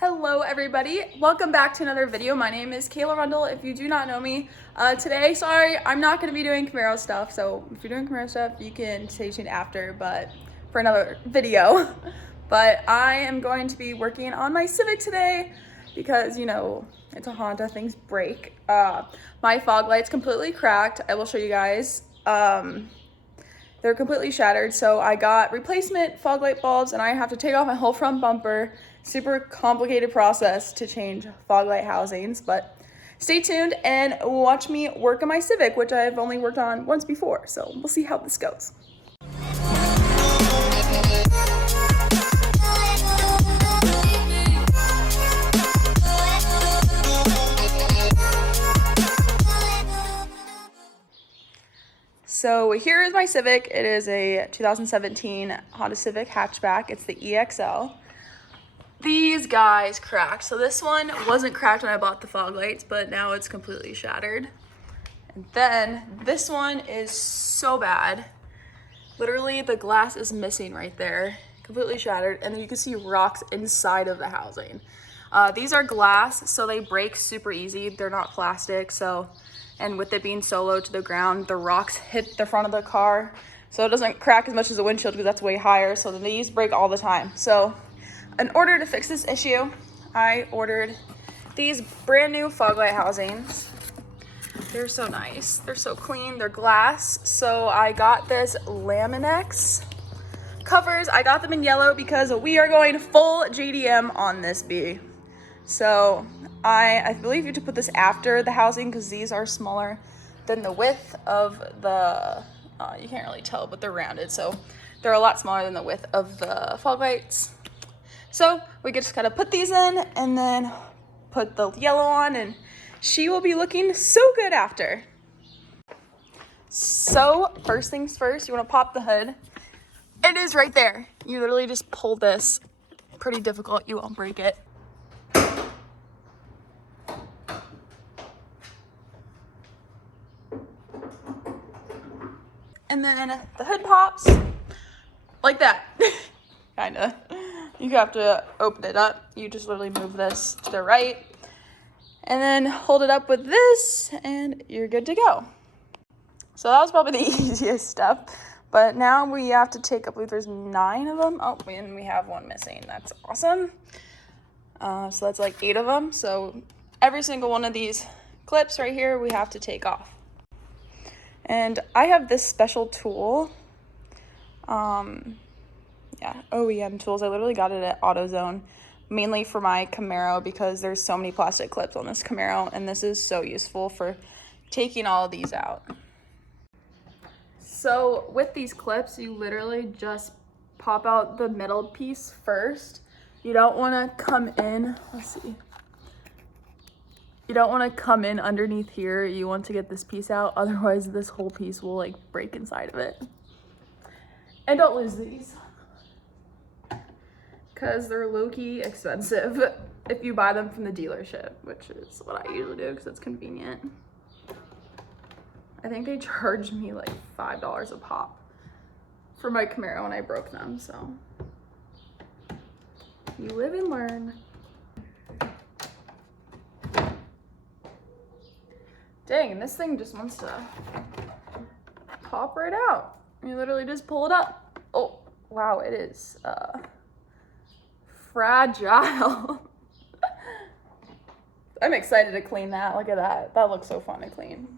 Hello everybody, welcome back to another video. My name is Kayla Rundle. If you do not know me, today, sorry, I'm not going to be doing Camaro stuff, so if you're doing Camaro stuff, you can stay tuned after, but for another video. But I am going to be working on my Civic today because, you know, it's a Honda, things break. My fog light's completely cracked. I will show you guys. They're completely shattered, so I got replacement fog light bulbs and I have to take off my whole front bumper. Super complicated process to change fog light housings, but stay tuned and watch me work on my Civic, which I've only worked on once before, so we'll see how this goes. So here is my Civic. It is a 2017 Honda Civic hatchback. It's the EX-L. These guys cracked. So this one wasn't cracked when I bought the fog lights, but now it's completely shattered. And then this one is so bad. Literally the glass is missing right there, completely shattered. And then you can see rocks inside of the housing. These are glass, so they break super easy. They're not plastic, so, and with it being so low to the ground, the rocks hit the front of the car. So it doesn't crack as much as the windshield because that's way higher. So these break all the time. So in order to fix this issue, I ordered these brand new fog light housings. They're so nice. They're so clean. They're glass. So I got this Laminex covers. I got them in yellow because we are going full JDM on this bee. So I believe you have to put this after the housing because these are smaller than the width of the, you can't really tell, but they're rounded. So they're a lot smaller than the width of the fog lights. So we just gotta put these in and then put the yellow on and she will be looking so good after. So first things first, you wanna pop the hood. It is right there. You literally just pull this. Pretty difficult, you won't break it. And then the hood pops like that, kinda. You have to open it up. You just literally move this to the right and then hold it up with this and you're good to go. So that was probably the easiest step, but now we have to take, I believe there's 9 of them. Oh, and we have one missing. That's awesome. So that's like 8 of them. So every single one of these clips right here, we have to take off. And I have this special tool. Yeah, OEM tools. I literally got it at AutoZone, mainly for my Camaro because there's so many plastic clips on this Camaro, and this is so useful for taking all of these out. So with these clips, you literally just pop out the middle piece first. You don't want to come in, let's see. You don't want to come in underneath here. You want to get this piece out, otherwise this whole piece will like break inside of it. And don't lose these, because they're low-key expensive if you buy them from the dealership, which is what I usually do because it's convenient. I think they charged me like $5 a pop for my Camaro when I broke them, so you live and learn. Dang, and this thing just wants to pop right out. You literally just pull it up. Oh, wow, it is fragile. I'm excited to clean that. Look at that. That looks so fun to clean.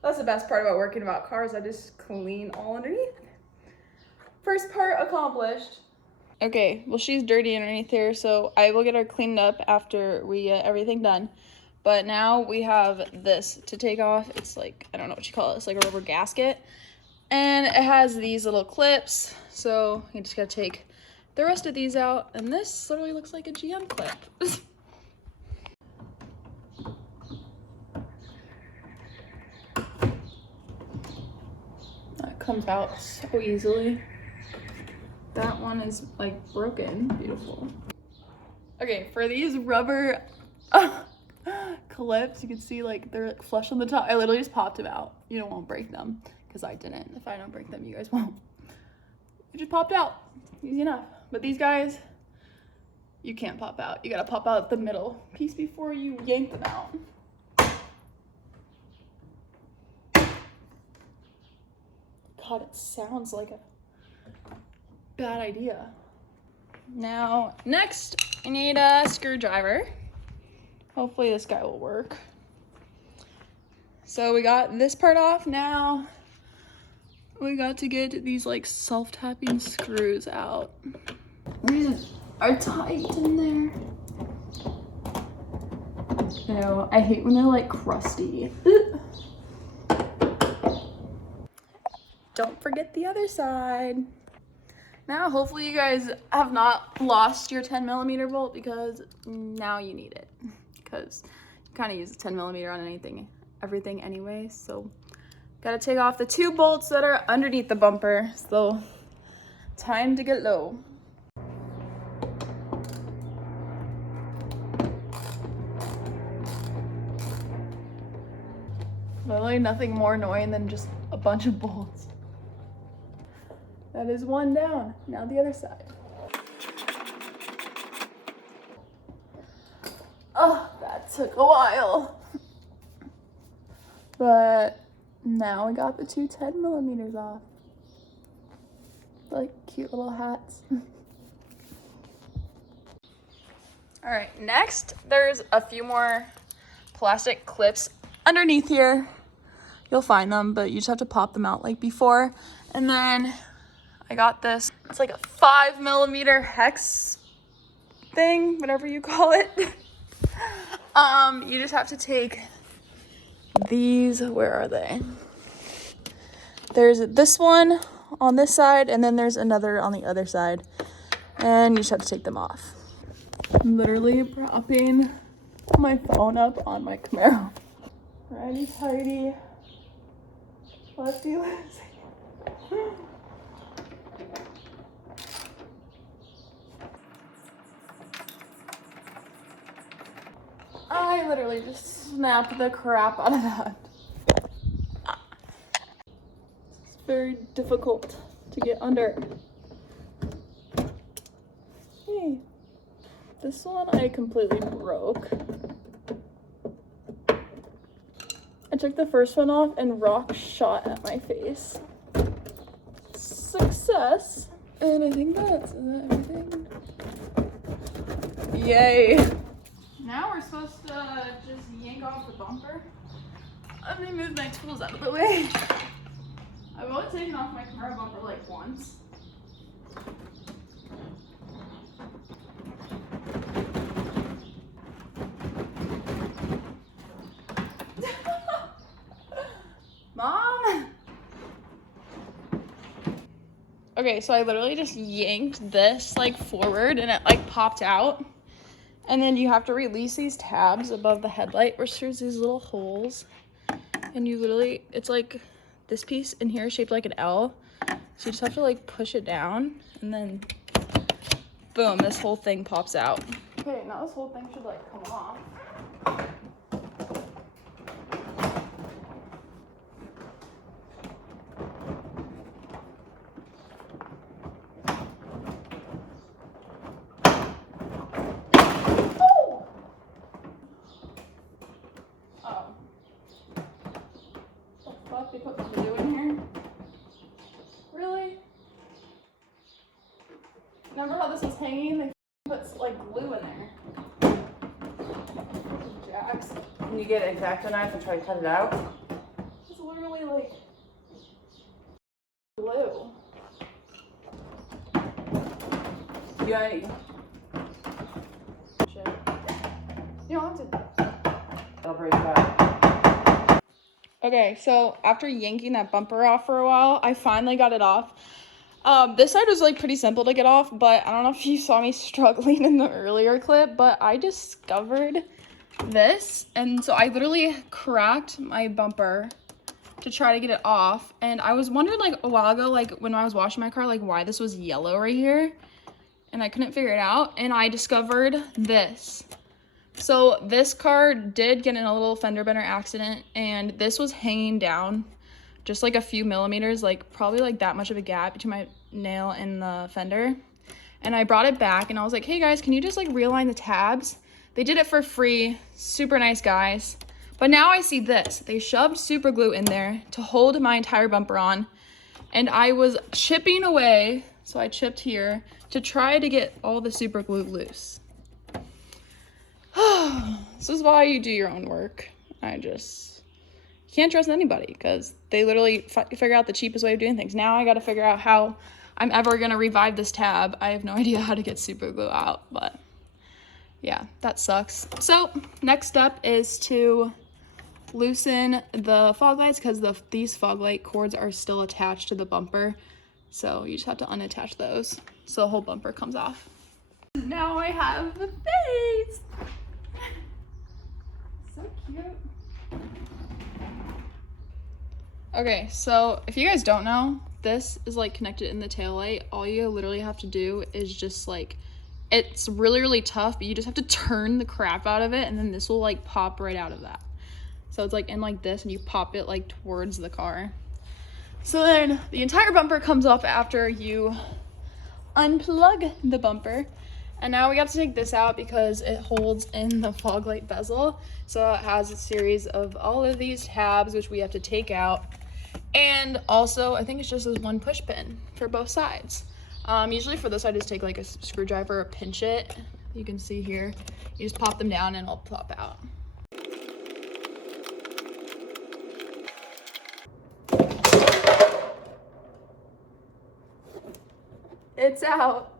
That's the best part about working about cars. I just clean all underneath. First part accomplished. Okay, well, she's dirty underneath here, so I will get her cleaned up after we get everything done. But now we have this to take off. It's like, I don't know what you call it. It's like a rubber gasket. And it has these little clips. So you just gotta take the rest of these out. And this literally looks like a GM clip. That comes out so easily. That one is like broken. Beautiful. Okay, for these rubber clips, you can see like they're like flush on the top. I literally just popped them out. You don't want to break them because I didn't. If I don't break them, you guys won't. It just popped out. Easy enough. But these guys, you can't pop out. You gotta pop out the middle piece before you yank them out. God, it sounds like a bad idea. Now, next, I need a screwdriver. Hopefully this guy will work. So we got this part off. Now we got to get these like self-tapping screws out. These are tight in there. Ew, I hate when they're like crusty. Don't forget the other side. Now, hopefully you guys have not lost your 10mm bolt, because now you need it. Because you kind of use a 10mm on everything anyway. So, gotta take off the 2 bolts that are underneath the bumper. So, time to get low. Literally nothing more annoying than just a bunch of bolts. That is one down. Now the other side. Oh, that took a while. But now we got the 2 10mm off. Like cute little hats. All right, next there's a few more plastic clips underneath here. You'll find them, but you just have to pop them out like before. And then I got this. It's like a 5mm hex thing, whatever you call it. You just have to take these. Where are they? There's this one on this side, and then there's another on the other side. And you just have to take them off. I'm literally propping my phone up on my Camaro. Righty tighty. Lefty loosey. I literally just snapped the crap out of that. It's very difficult to get under. Hey, this one I completely broke. I took the first one off and rock shot at my face. Success. And I think that's everything. Yay. Now we're supposed to just yank off the bumper. I'm gonna move my tools out of the way. I've only taken off my Camaro bumper like once. Mom! Okay, so I literally just yanked this like forward and it like popped out. And then you have to release these tabs above the headlight, which there's these little holes. And you literally, it's like this piece in here shaped like an L. So you just have to like push it down and then boom, this whole thing pops out. Okay, now this whole thing should like come off. They put glue in here? Really? Remember how this was hanging? They put like glue in there. Jacks. Can you get an X-Acto knife and try to cut it out? It's literally like glue. Yeah. Shit. You don't have to. I'll break it out. Okay, so after yanking that bumper off for a while, I finally got it off. This side was like pretty simple to get off, but I don't know if you saw me struggling in the earlier clip, but I discovered this. And so I literally cracked my bumper to try to get it off. And I was wondering like a while ago, like when I was washing my car, like why this was yellow right here. And I couldn't figure it out. And I discovered this. So this car did get in a little fender bender accident, and this was hanging down just like a few millimeters, like probably like that much of a gap between my nail and the fender. and I brought it back and I was like, hey guys, can you just like realign the tabs? They did it for free. Super nice guys. But now I see this. They shoved super glue in there to hold my entire bumper on, and I was chipping away, so I chipped here to try to get all the super glue loose. This is why you do your own work. You can't trust anybody because they literally figure out the cheapest way of doing things. Now I got to figure out how I'm ever going to revive this tab. I have no idea how to get super glue out, but yeah, that sucks. So next step is to loosen the fog lights because these fog light cords are still attached to the bumper. So you just have to unattach those so the whole bumper comes off. Now I have the face. So cute. Okay, so if you guys don't know, this is like connected in the taillight. All you literally have to do is just like, it's really, really tough, but you just have to turn the crap out of it, and then this will like pop right out of that. So it's like in like this, and you pop it like towards the car. So then the entire bumper comes off after you unplug the bumper. And now we got to take this out because it holds in the fog light bezel. So it has a series of all of these tabs, which we have to take out. And also, I think it's just this one push pin for both sides. Usually for this, I just take like a screwdriver or pinch it. You can see here, you just pop them down and it'll plop out. It's out.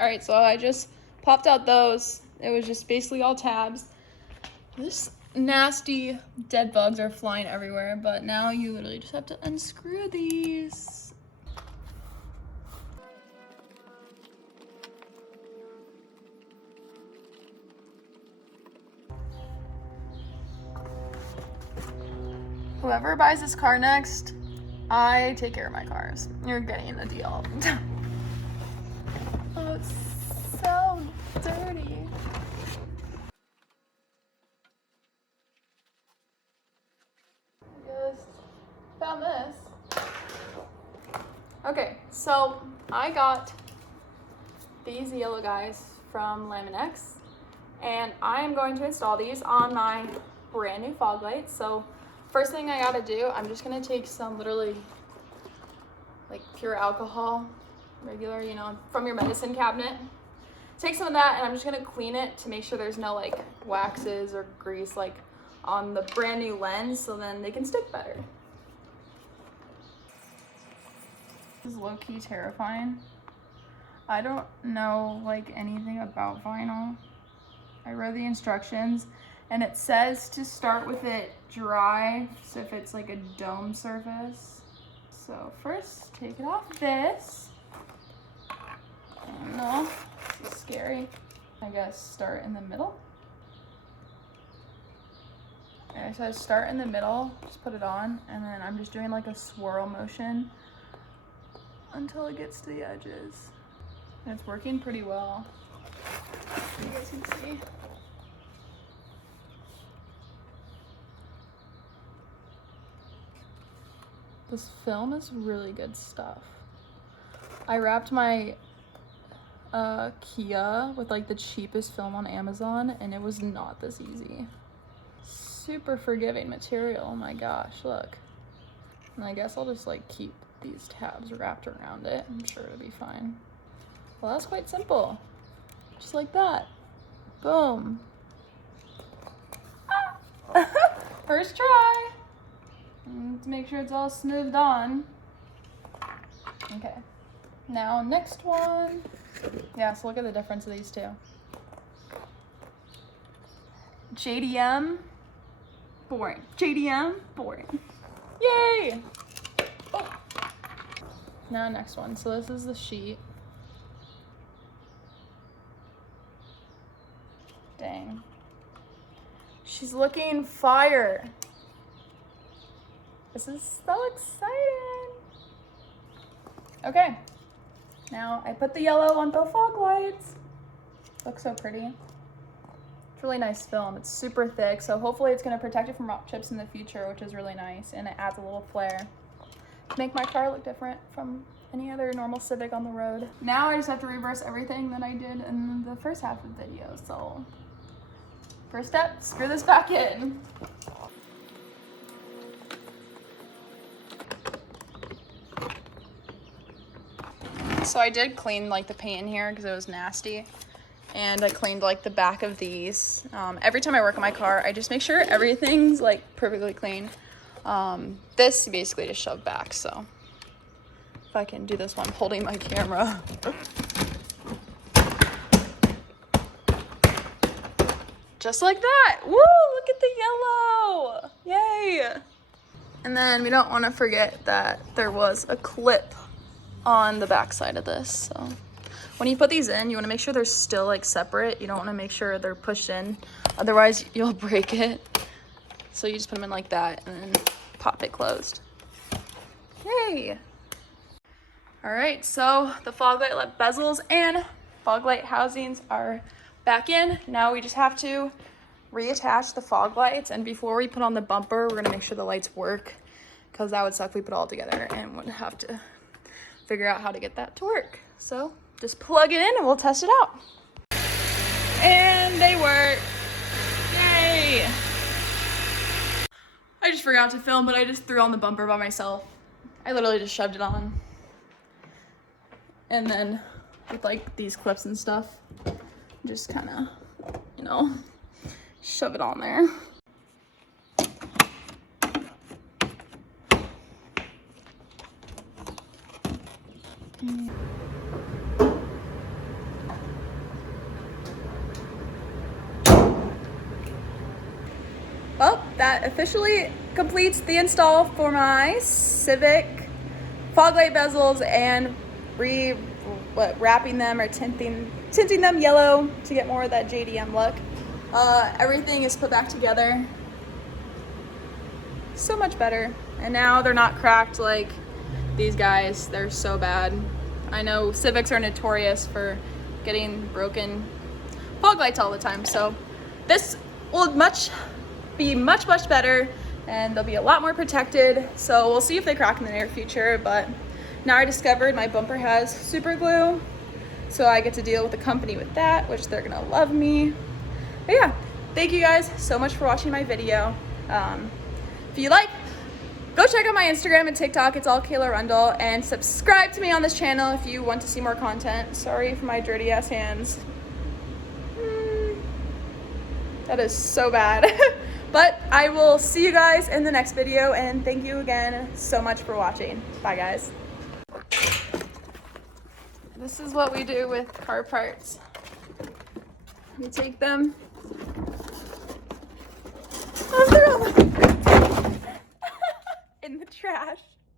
All right, so I just popped out those. It was just basically all tabs. This nasty dead bugs are flying everywhere, but now you literally just have to unscrew these. Whoever buys this car next, I take care of my cars. You're getting a deal. Oh, it's so dirty. Just found this. Okay, so I got these yellow guys from Laminex, and I am going to install these on my brand new fog lights. So first thing I gotta do, I'm just gonna take some literally like pure alcohol, regular, you know, from your medicine cabinet. Take some of that, and I'm just gonna clean it to make sure there's no like waxes or grease like on the brand new lens, so then they can stick better. This is low-key terrifying. I don't know like anything about vinyl. I read the instructions and it says to start with it dry, so if it's like a dome surface. So first, take it off this. Oh no, this is scary. I guess start in the middle. Okay, so I start in the middle, just put it on, and then I'm just doing like a swirl motion until it gets to the edges. And it's working pretty well. You guys can see. This film is really good stuff. I wrapped my Kia with like the cheapest film on Amazon, and it was not this easy. Super forgiving material, oh my gosh, look. And I guess I'll just like keep these tabs wrapped around it. I'm sure it'll be fine. Well, that's quite simple. Just like that. Boom. Ah. First try. And to make sure it's all smoothed on. Okay. Now, next one. Yeah, so look at the difference of these two. JDM, boring. JDM, boring. Yay! Oh. Now, next one. So this is the sheet. Dang. She's looking fire. This is so exciting. Okay. Now I put the yellow on both fog lights. Looks so pretty. It's really nice film. It's super thick, so hopefully it's gonna protect it from rock chips in the future, which is really nice, and it adds a little flair to make my car look different from any other normal Civic on the road. Now I just have to reverse everything that I did in the first half of the video, so first step, screw this back in. So I did clean like the paint in here because it was nasty. And I cleaned like the back of these. Every time I work on my car, I just make sure everything's like perfectly clean. This you basically just shove back, so if I can do this while I'm holding my camera. Just like that. Woo, look at the yellow. Yay. And then we don't want to forget that there was a clip on the back side of this. So when you put these in, you want to make sure they're still like separate. You don't want to make sure they're pushed in, otherwise you'll break it. So you just put them in like that and then pop it closed. Yay. All right, so the fog light bezels and fog light housings are back in. Now we just have to reattach the fog lights, and before we put on the bumper, we're gonna make sure the lights work, because that would suck if we put it all together and would have to figure out how to get that to work. So just plug it in and we'll test it out. And they work. Yay. I just forgot to film, but I just threw on the bumper by myself. I literally just shoved it on. And then with like these clips and stuff, just kind of, you know, shove it on there. Well, that officially completes the install for my Civic fog light bezels and wrapping them or tinting them yellow to get more of that JDM look. Everything is put back together. So much better. And now they're not cracked like these guys. They're so bad. I know Civics are notorious for getting broken fog lights all the time. So this will be much better, and they'll be a lot more protected. So we'll see if they crack in the near future, but now I discovered my bumper has super glue, so I get to deal with the company with that, which they're gonna love me. But yeah, thank you guys so much for watching my video. If you like, go check out my Instagram and TikTok. It's all Kayla Rundle, and subscribe to me on this channel if you want to see more content. Sorry for my dirty ass hands. That is so bad. But I will see you guys in the next video, and thank you again so much for watching. Bye guys. This is what we do with car parts. We take them